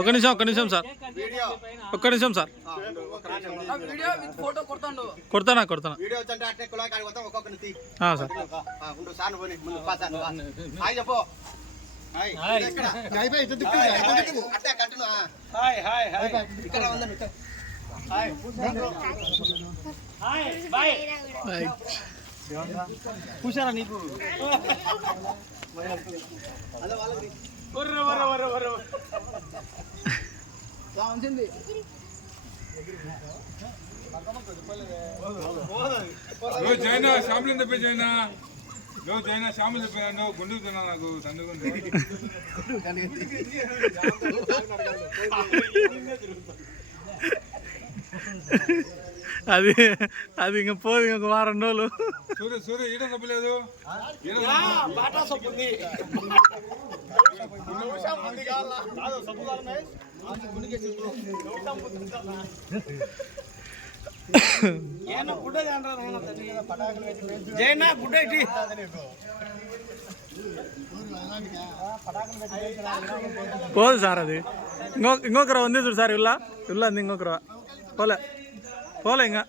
ఒక నిమిషం సార్, ఒక్క నిమిషం సార్. కొడతానా సార్. కూర్చారా నీకు జైనా శామిలి తెప్పి జైనా జైనా శామిలి తెప్పాను గుండుతున్నా నాకు తండ్రి అది అది ఇంక పోదు, ఇంకొక వారం రోజులు. సూర్య ఈడ తప్పలేదు, పోదు సార్. అది ఇంకొకరు ఉంది చూడు సార్, ఇల్లా ఉంది ఇంకొకరు. పోలే ఇంకా